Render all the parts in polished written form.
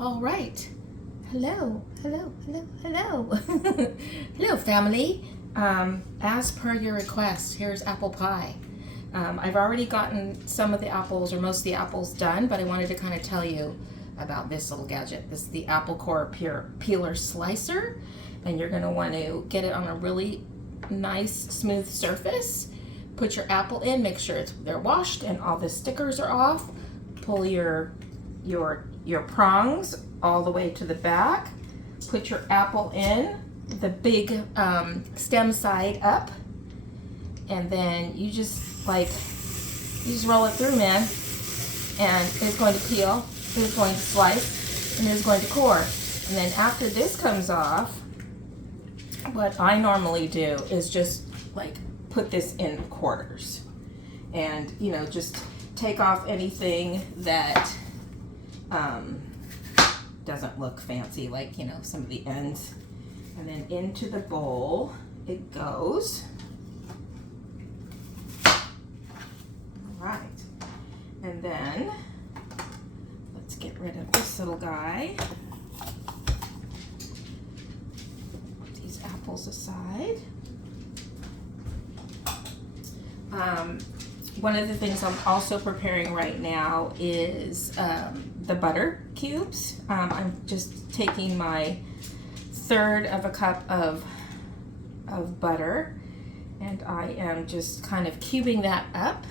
All right. Hello, hello, hello, hello. Hello, family. As per your request, here's apple pie. I've already gotten some of the apples or most of the apples done, but I wanted to kind of tell you about this little gadget. This is the apple core peeler slicer, and you're going to want to get it on a really nice, smooth surface. Put your apple in, make sure they're washed and all the stickers are off. Pull your prongs all the way to the back. Put your apple in, the big stem side up, and then you just roll it through, man. And it's going to peel, it's going to slice, and it's going to core. And then after this comes off, what I normally do is just put this in quarters, and just take off anything that doesn't look fancy, some of the ends, and then into the bowl it goes. All right, and then let's get rid of this little guy. Put these apples aside. One of the things I'm also preparing right now is the butter cubes. I'm just taking my 1/3 of a cup of butter, and I am just kind of cubing that up.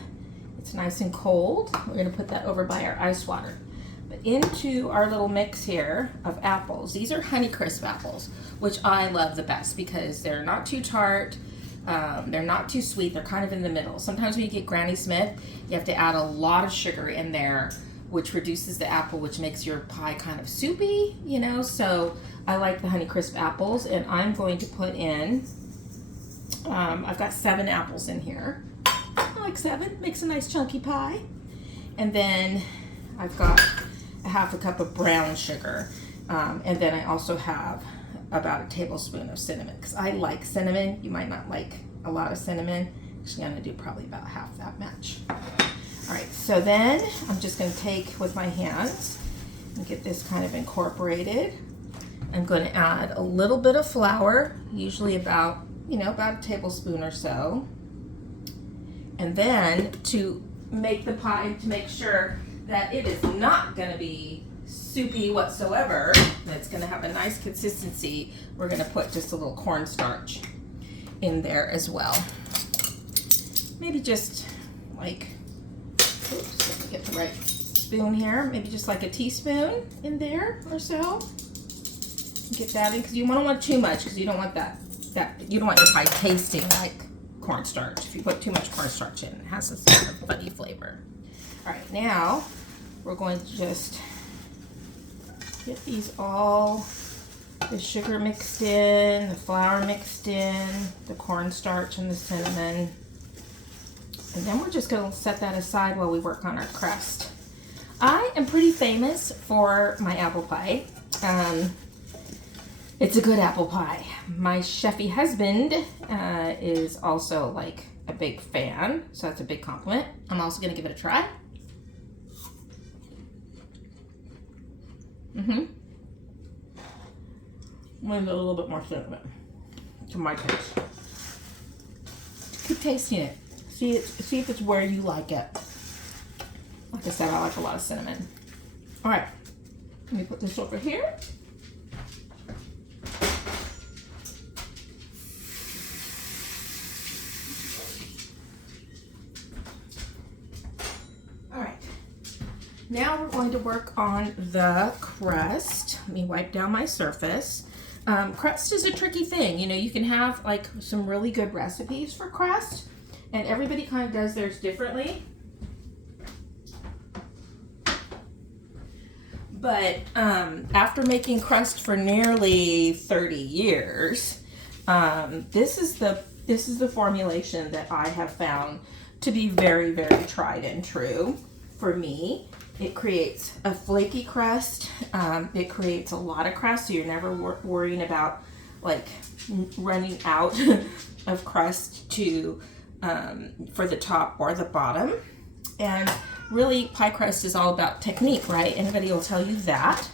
It's nice and cold. We're going to put that over by our ice water. But into our little mix here of apples. These are Honeycrisp apples, which I love the best because they're not too tart. They're not too sweet. They're kind of in the middle. Sometimes when you get Granny Smith, you have to add a lot of sugar in there, which reduces the apple, which makes your pie kind of soupy, So I like the Honeycrisp apples, and I'm going to put in, I've got 7 apples in here. I like 7, makes a nice chunky pie. And then I've got a 1/2 cup of brown sugar. And then I also have about a tablespoon of cinnamon, because I like cinnamon. You might not like a lot of cinnamon. I'm going to do probably about half that much. All right, so then I'm just going to take with my hands and get this kind of incorporated. I'm going to add a little bit of flour, usually about a tablespoon or so. And then to make the pie, to make sure that it is not going to be soupy whatsoever, that's going to have a nice consistency, we're going to put just a little cornstarch in there as well. Maybe just oops, let me get the right spoon here. Maybe just a teaspoon in there or so. Get that in, because you don't want too much, because you don't want you don't want your pie tasting like cornstarch. If you put too much cornstarch in, it has this kind of funny flavor. All right, now we're going to just get these all, the sugar mixed in, the flour mixed in, the cornstarch and the cinnamon. And then we're just going to set that aside while we work on our crust. I am pretty famous for my apple pie. It's a good apple pie. My chefy husband is also a big fan, so that's a big compliment. I'm also going to give it a try. Maybe a little bit more cinnamon to my taste. Keep tasting it. See if it's where you like it. Like I said, I like a lot of cinnamon. All right, let me put this over here. All right, now we're going to work on the crust. Let me wipe down my surface. Crust is a tricky thing. You can have some really good recipes for crust, and everybody kind of does theirs differently. But after making crust for nearly 30 years, this is the formulation that I have found to be very, very tried and true for me. It creates a flaky crust. It creates a lot of crust, so you're never worrying about running out of crust for the top or the bottom. And really, pie crust is all about technique, right? Anybody will tell you that.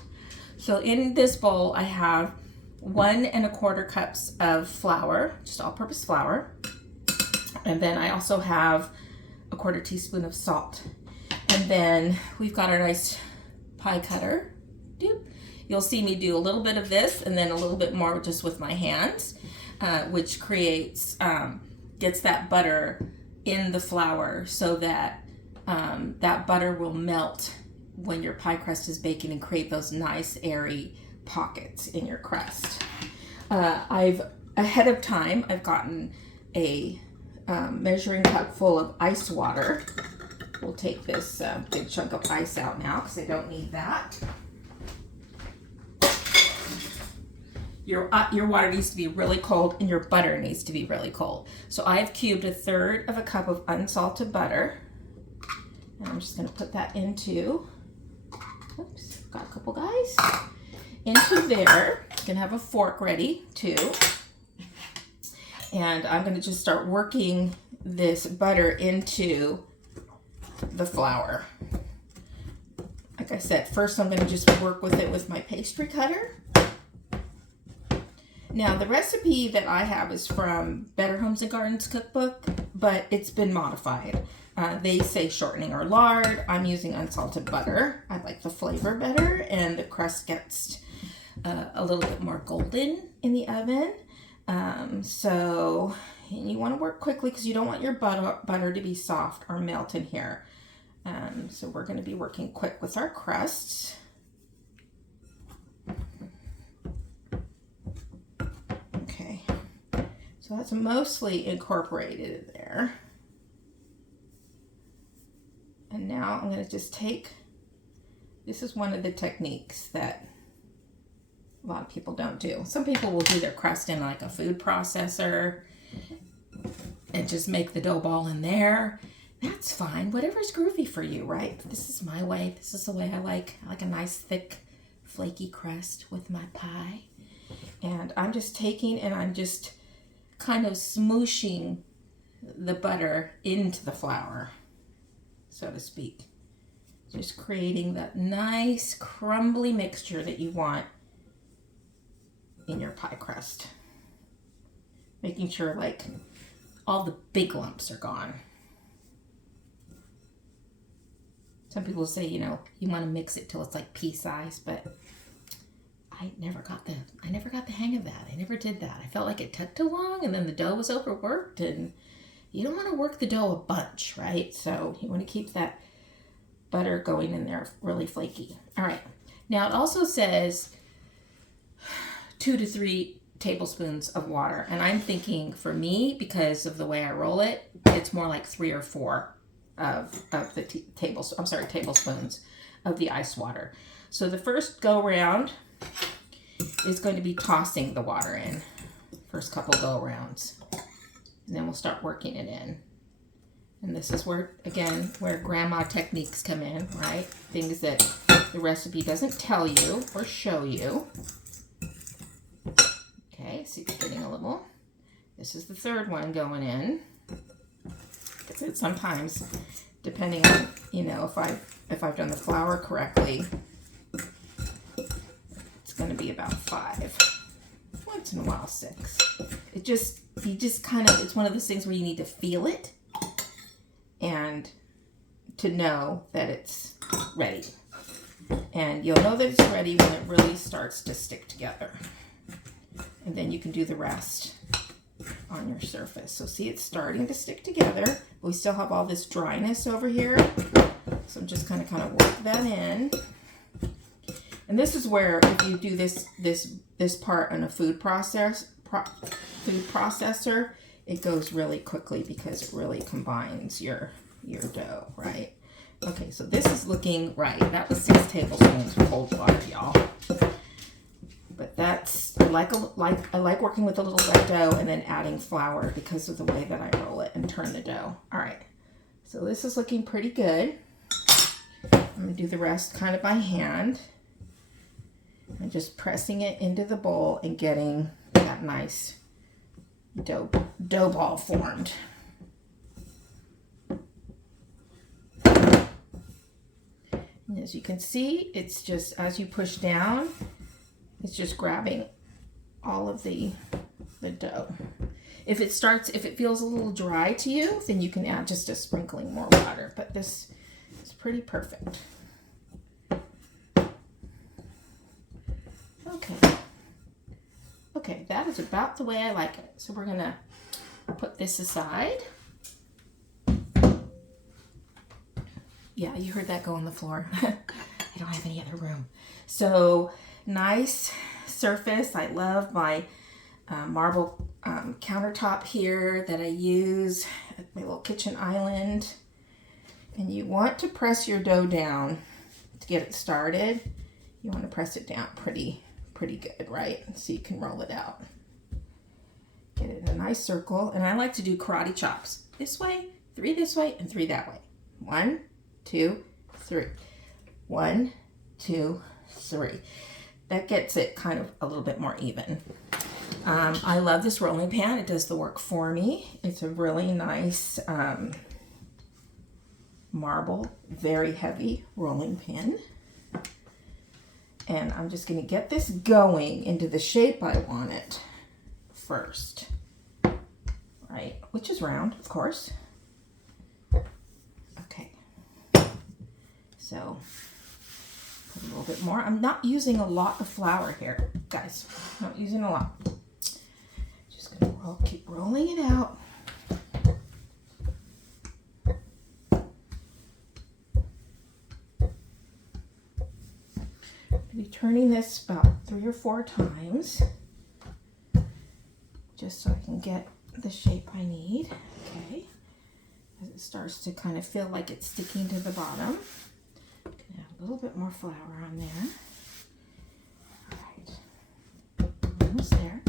So in this bowl, I have 1 1/4 cups of flour, just all-purpose flour. And then I also have a 1/4 teaspoon of salt. And then we've got our nice pie cutter. You'll see me do a little bit of this and then a little bit more just with my hands, which creates, gets that butter in the flour so that that butter will melt when your pie crust is baking and create those nice airy pockets in your crust. Ahead of time, I've gotten a measuring cup full of ice water. We'll take this big chunk of ice out now because I don't need that. Your water needs to be really cold and your butter needs to be really cold. So I've cubed 1/3 cup of unsalted butter. And I'm just going to put that into, oops, got a couple guys, into there. You can have a fork ready too. And I'm going to just start working this butter into the flour. Like I said, first I'm going to just work with it with my pastry cutter. Now the recipe that I have is from Better Homes and Gardens cookbook, but it's been modified. They say shortening or lard. I'm using unsalted butter. I like the flavor better, and the crust gets a little bit more golden in the oven. So you want to work quickly because you don't want your butter to be soft or melt in here. So we're going to be working quick with our crusts. Okay, so that's mostly incorporated there. And now I'm going to just take, this is one of the techniques that a lot of people don't do. Some people will do their crust in like a food processor and just make the dough ball in there. That's fine. Whatever's groovy for you, right? This is my way. This is the way I like. I like a nice thick flaky crust with my pie. And I'm just taking and I'm just kind of smooshing the butter into the flour, so to speak. Just creating that nice crumbly mixture that you want in your pie crust. Making sure like all the big lumps are gone. Some people say, you know, you want to mix it till it's like pea size, but I never got the hang of that. I never did that. I felt like it took too long and then the dough was overworked, and you don't want to work the dough a bunch, right? So you want to keep that butter going in there really flaky. All right. Now it also says 2 to 3 tablespoons of water. And I'm thinking for me, because of the way I roll it, it's more like 3 or 4 of the tablespoons of the ice water. So the first go round is going to be tossing the water in. First couple go rounds. And then we'll start working it in. And this is where, again, where grandma techniques come in, right? Things that the recipe doesn't tell you or show you. Okay, so it's getting a little. This is the third one going in. Because sometimes, depending on, you know, if I've done the flour correctly, it's going to be about 5. Once in a while, 6. You just kind of, it's one of those things where you need to feel it and to know that it's ready. And you'll know that it's ready when it really starts to stick together. And then you can do the rest on your surface. So see, it's starting to stick together. But we still have all this dryness over here. So I'm just kind of work that in. And this is where if you do this part on a food processor, it goes really quickly because it really combines your dough, right? Okay, so this is looking right. That was 6 tablespoons of cold water, y'all. But that's, I like working with a little wet dough and then adding flour because of the way that I roll it and turn the dough. All right, so this is looking pretty good. I'm gonna do the rest kind of by hand. And just pressing it into the bowl and getting that nice dough ball formed. And as you can see, it's just as you push down, It's just grabbing all of the dough. If it feels a little dry to you, then you can add just a sprinkling more water, but this is pretty perfect. Okay, that is about the way I like it. So we're gonna put this aside. Yeah, you heard that go on the floor. I don't have any other room. So nice surface. I love my marble countertop here that I use at my little kitchen island. And you want to press your dough down to get it started. You want to press it down pretty good, right? So you can roll it out. Get it in a nice circle. And I like to do karate chops. This way, 3 this way, and 3 that way. 1, 2, 3. 1, 2, 3. That gets it kind of a little bit more even. I love this rolling pan. It does the work for me. It's a really nice marble, very heavy rolling pin. And I'm just going to get this going into the shape I want it first, right? Which is round, of course. Okay. So put a little bit more. I'm not using a lot of flour here, guys. Not using a lot. Just going to keep rolling it out. Be turning this about 3 or 4 times just so I can get the shape I need. Okay, as it starts to kind of feel like it's sticking to the bottom, I'm gonna add a little bit more flour on there. All right, almost there.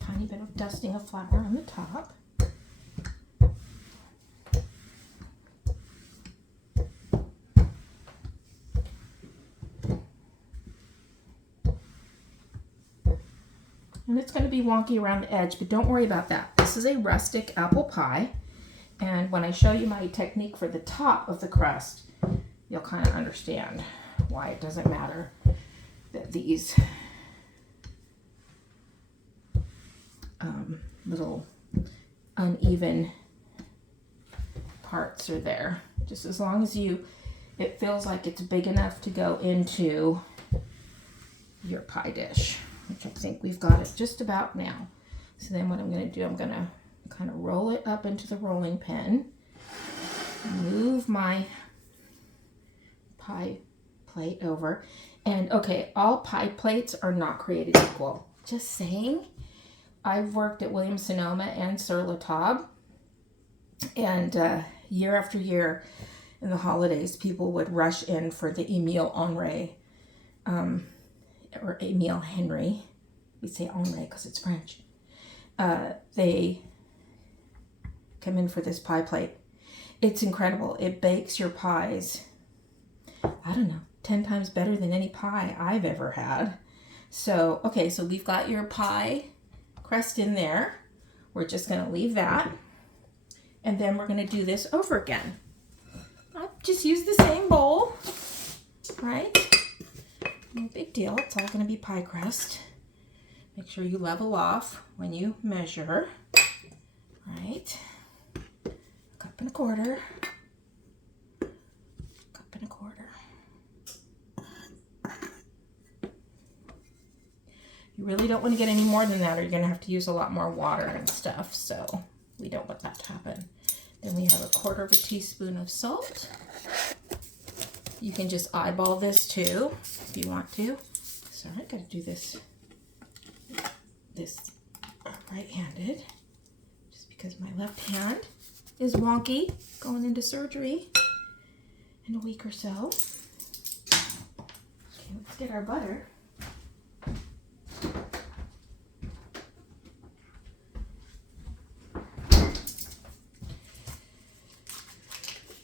Tiny bit of dusting of flour on the top. And it's going to be wonky around the edge, but don't worry about that. This is a rustic apple pie. And when I show you my technique for the top of the crust, you'll kind of understand why it doesn't matter that these little uneven parts are there. Just as long as it feels like it's big enough to go into your pie dish, which I think we've got it just about now. So then what I'm going to do, I'm going to kind of roll it up into the rolling pin, move my pie plate over. And okay, all pie plates are not created equal. Just saying. I've worked at Williams-Sonoma and Sur La Table, and year after year in the holidays, people would rush in for the Emile Henry, or Emile Henry. We say Henry because it's French. They come in for this pie plate. It's incredible. It bakes your pies, I don't know, 10 times better than any pie I've ever had. So, okay, so we've got your pie crust in there. We're just going to leave that. And then we're going to do this over again. I just use the same bowl, right? No big deal. It's all going to be pie crust. Make sure you level off when you measure, right? 1.25 cups. 1.25 cups. You really don't want to get any more than that, or you're going to have to use a lot more water and stuff, so we don't want that to happen. Then we have 1/4 teaspoon of salt. You can just eyeball this too, if you want to. Sorry, I got to do this right-handed, just because my left hand is wonky, going into surgery in a week or so. Okay, let's get our butter.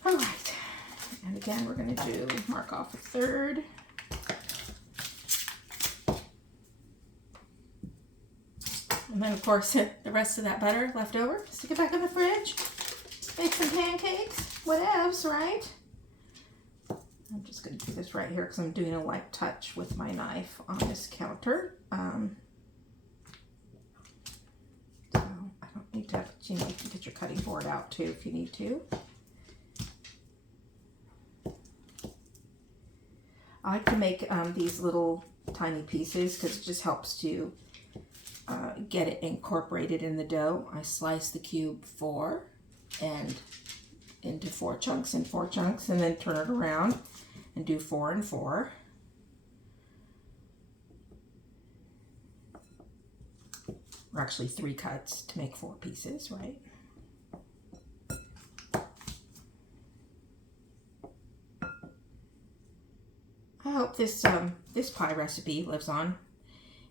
All right, and again, we're going to mark off 1/3. And then, of course, the rest of that butter left over, stick it back in the fridge, make some pancakes, whatevs, right? I'm just going to do this right here because I'm doing a light touch with my knife on this counter. So I don't need to have, you know, you can get your cutting board out too if you need to. I like to make these little tiny pieces because it just helps to get it incorporated in the dough. I slice the cube into 4 chunks and 4 chunks, and then turn it around and do 4 and 4. Or actually 3 cuts to make 4 pieces, right? I hope this this pie recipe lives on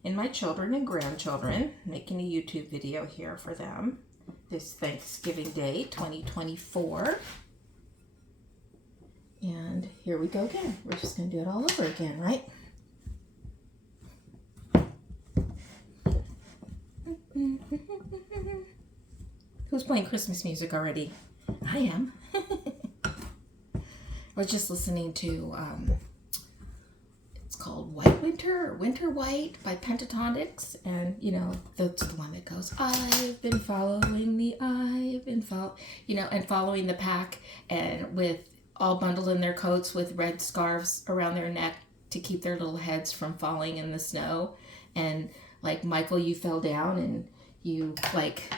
in my children and grandchildren. Making a YouTube video here for them this Thanksgiving Day 2024. And here we go again. We're just going to do it all over again, right? Who's playing Christmas music already? I am. I was just listening to, it's called White Winter or Winter White by Pentatonics. And, you know, that's the one that goes, I've been following and following the pack, and with all bundled in their coats with red scarves around their neck to keep their little heads from falling in the snow. And like, Michael, you fell down and you like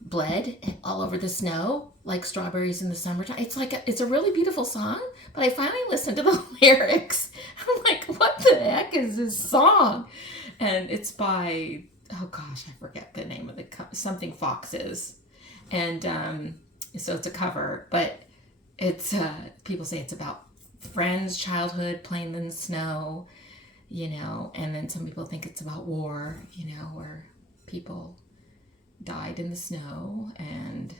bled all over the snow like strawberries in the summertime. It's a really beautiful song, but I finally listened to the lyrics. I'm like, what the heck is this song? And it's by, oh gosh, I forget the name of the something Foxes. And so it's a cover, but it's people say it's about friends, childhood, playing in the snow, you know, and then some people think it's about war, you know, where people died in the snow and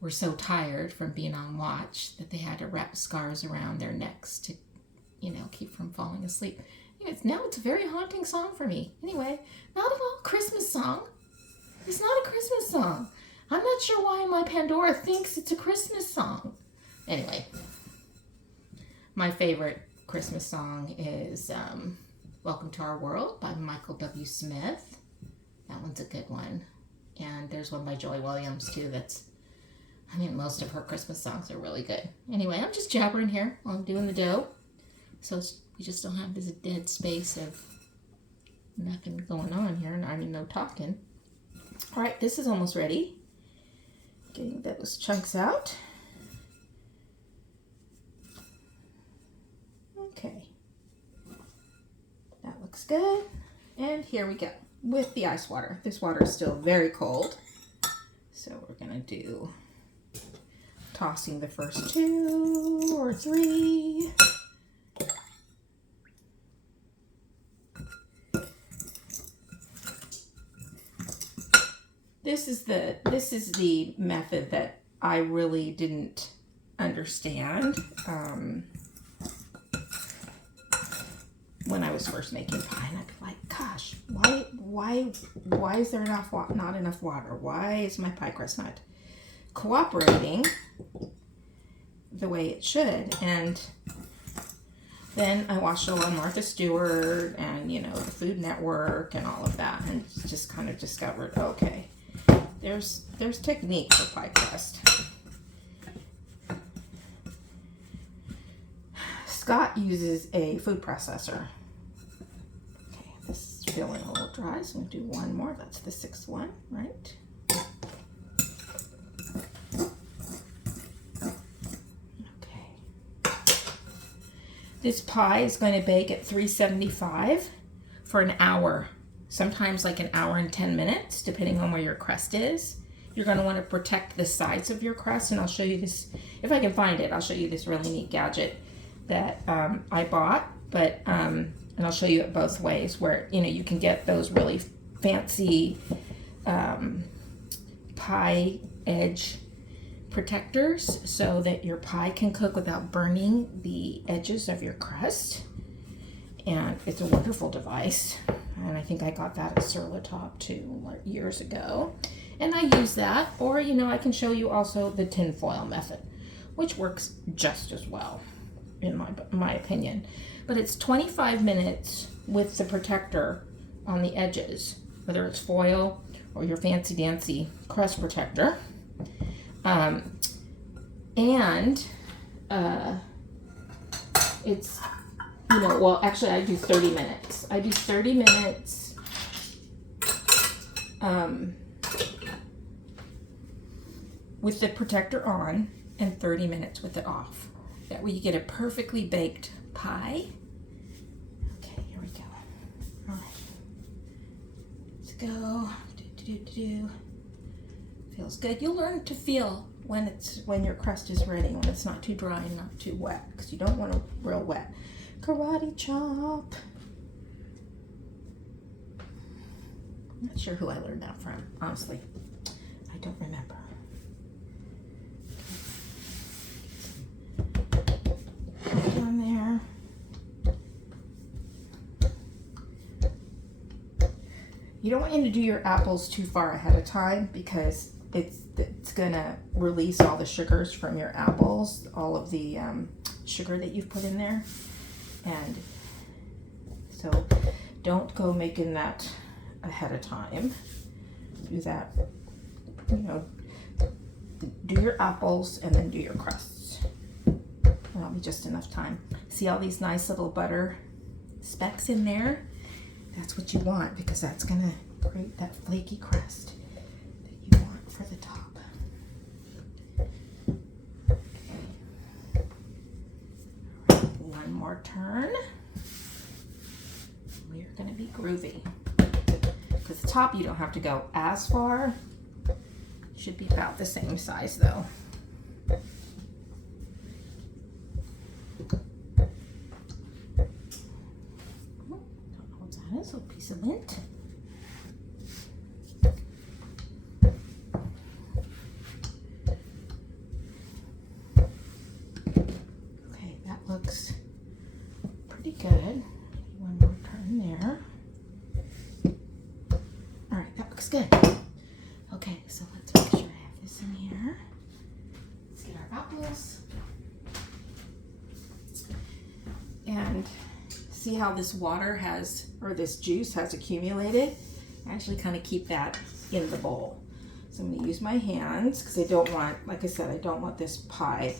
were so tired from being on watch that they had to wrap scars around their necks to, you know, keep from falling asleep. Now it's a very haunting song for me. Anyway, not at all a Christmas song. It's not a Christmas song. I'm not sure why my Pandora thinks it's a Christmas song. Anyway, my favorite Christmas song is Welcome to Our World by Michael W. Smith. That one's a good one. And there's one by Joy Williams too most of her Christmas songs are really good. Anyway, I'm just jabbering here while I'm doing the dough. So we just don't have this dead space of nothing going on here. No talking. All right, this is almost ready. Getting those chunks out. Okay. That looks good. And here we go with the ice water. This water is still very cold. So we're going to do tossing the first 2 or 3. This is the method that I really didn't understand when I was first making pie, and I'd be like, gosh, why is there not enough water? Why is my pie crust not cooperating the way it should? And then I watched a lot of Martha Stewart and, you know, the Food Network and all of that, and just kind of discovered, okay, there's technique for pie crust. Scott uses a food processor. Okay, this is feeling a little dry, so I'm going to do one more. That's the 6th one, right? Okay. This pie is going to bake at 375 for an hour. Sometimes like an hour and 10 minutes, depending on where your crust is. You're going to want to protect the sides of your crust, and I'll show you this, if I can find it, I'll show you this really neat gadget that I bought, but and I'll show you it both ways, where, you know, you can get those really fancy pie edge protectors so that your pie can cook without burning the edges of your crust. And it's a wonderful device, and I think I got that at Sur La Table too years ago, and I use that. Or, you know, I can show you also the tinfoil method, which works just as well. in my opinion. But it's 25 minutes with the protector on the edges, whether it's foil or your fancy dancy crust protector. It's, you know, well, actually I do 30 minutes. I do 30 minutes with the protector on and 30 minutes with it off. That way you get a perfectly baked pie. Okay, here we go. All right, let's go. Feels good. You'll learn to feel when your crust is ready, when it's not too dry and not too wet, because you don't want it real wet. Karate chop. I'm not sure who I learned that from, honestly. I don't remember. Down there. You don't want you to do your apples too far ahead of time, because it's gonna release all the sugars from your apples, all of the sugar that you've put in there, and so don't go making that ahead of time. Do that, you know, do your apples and then do your crusts. That'll be just enough time. See all these nice little butter specks in there? That's what you want, because that's gonna create that flaky crust that you want for the top. Okay. One more turn. We're gonna be groovy. Because the top, you don't have to go as far. Should be about the same size though. A little piece of lint. Okay, that looks pretty good. One more turn there. All right, that looks good. Okay, so let's make sure I have this in here. Let's get our apples. And see how this water has, or this juice has accumulated? I actually kind of keep that in the bowl. So I'm going to use my hands, because I don't want, like I said, I don't want this pie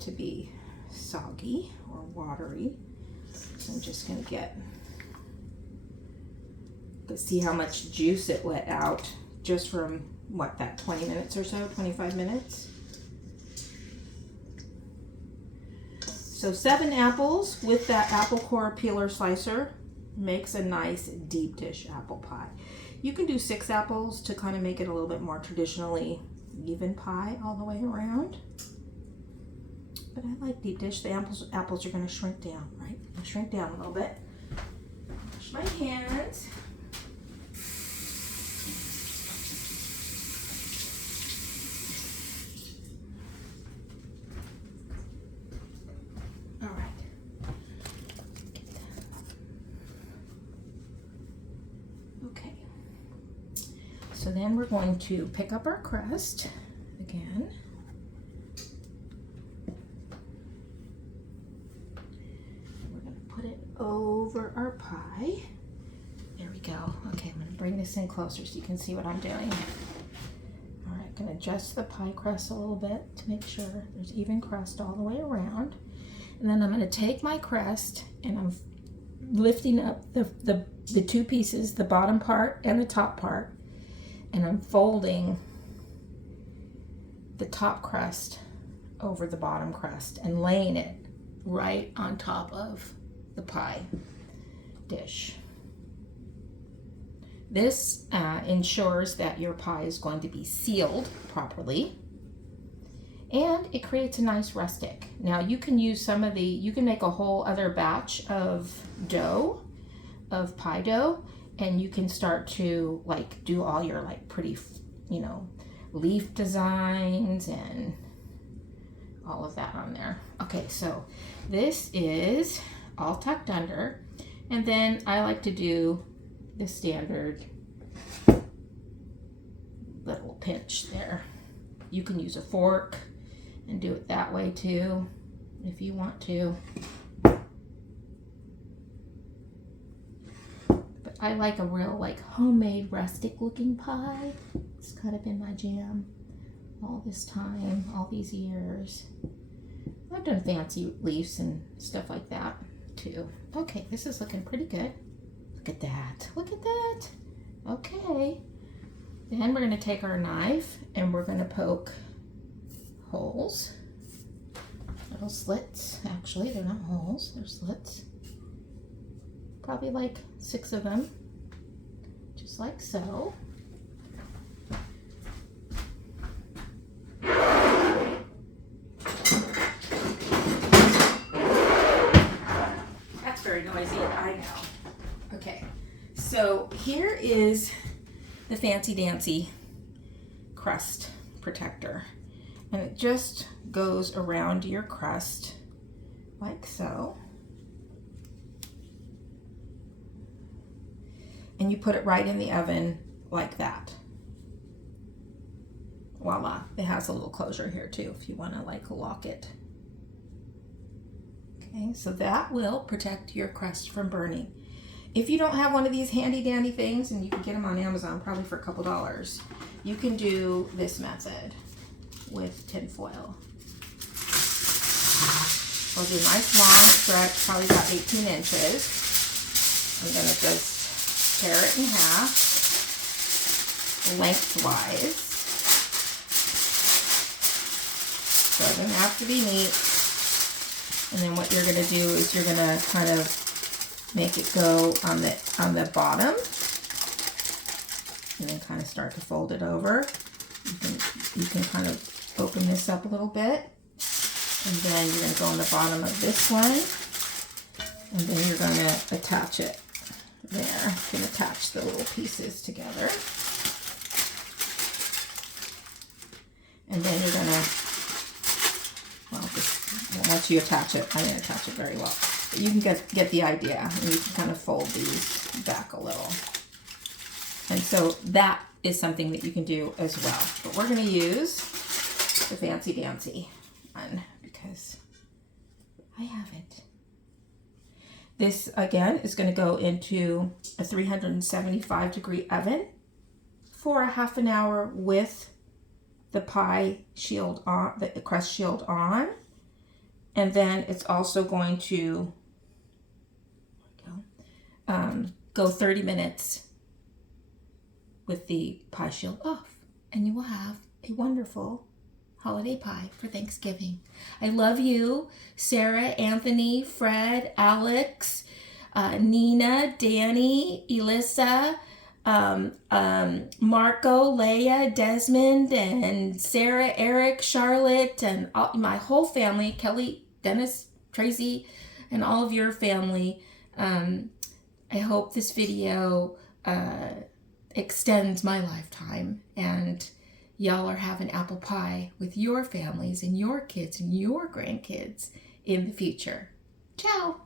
to be soggy or watery. So I'm just going to see how much juice it let out just from, what, that 20 minutes or so, 25 minutes? So 7 apples with that apple core peeler slicer makes a nice deep dish apple pie. You can do 6 apples to kind of make it a little bit more traditionally even pie all the way around. But I like deep dish. The apples are going to shrink down, right? They'll shrink down a little bit. Wash my hands. So then we're going to pick up our crust again. We're going to put it over our pie. There we go. Okay, I'm going to bring this in closer so you can see what I'm doing. All right, I'm going to adjust the pie crust a little bit to make sure there's even crust all the way around. And then I'm going to take my crust and I'm lifting up the 2 pieces, the bottom part and the top part. And I'm folding the top crust over the bottom crust and laying it right on top of the pie dish. This ensures that your pie is going to be sealed properly, and it creates a nice rustic. Now you can use you can make a whole other batch of pie dough, and you can start to like do all your like pretty, you know, leaf designs and all of that on there. Okay, so this is all tucked under, and then I like to do the standard little pinch there. You can use a fork and do it that way too. if you want to. But I like a real like homemade rustic looking pie. It's kind of been my jam all this time, all these years. I've done fancy leaves and stuff like that too. Okay, this is looking pretty good. Look at that. Look at that. Okay. Then we're going to take our knife and we're going to poke holes. Little slits. Actually, they're not holes. They're slits. Probably like 6 of them. Just like so. That's very noisy. I know. Okay. So here is the fancy dancy crust protector. And it just goes around your crust like so. And you put it right in the oven like that. Voila. It has a little closure here too if you want to like lock it. Okay, so that will protect your crust from burning. If you don't have one of these handy dandy things, and you can get them on Amazon probably for a couple dollars, you can do this method with tin foil. We'll do a nice long stretch, probably about 18 inches. I'm going to just tear it in half, lengthwise. So it doesn't have to be neat. And then what you're going to do is you're going to kind of make it go on the bottom, and then kind of start to fold it over. You can kind of open this up a little bit, and then you're going to go on the bottom of this one, and then you're going to attach it there. You can attach the little pieces together, and then you're going to, well, once you attach it, I didn't attach it very well. You can get the idea, and you can kind of fold these back a little. And so that is something that you can do as well. But we're going to use the fancy dancy one because I have it. This, again, is going to go into a 375-degree oven for a half an hour with the pie shield on, the crust shield on. And then it's also going to go 30 minutes with the pie shield off, and you will have a wonderful holiday pie for Thanksgiving. I love you, Sarah, Anthony, Fred, Alex, Nina, Danny, Elissa, Marco, Leah, Desmond, and Sarah, Eric, Charlotte, and my whole family, Kelly, Dennis, Tracy, and all of your family. I hope this video extends my lifetime, and y'all are having apple pie with your families and your kids and your grandkids in the future. Ciao!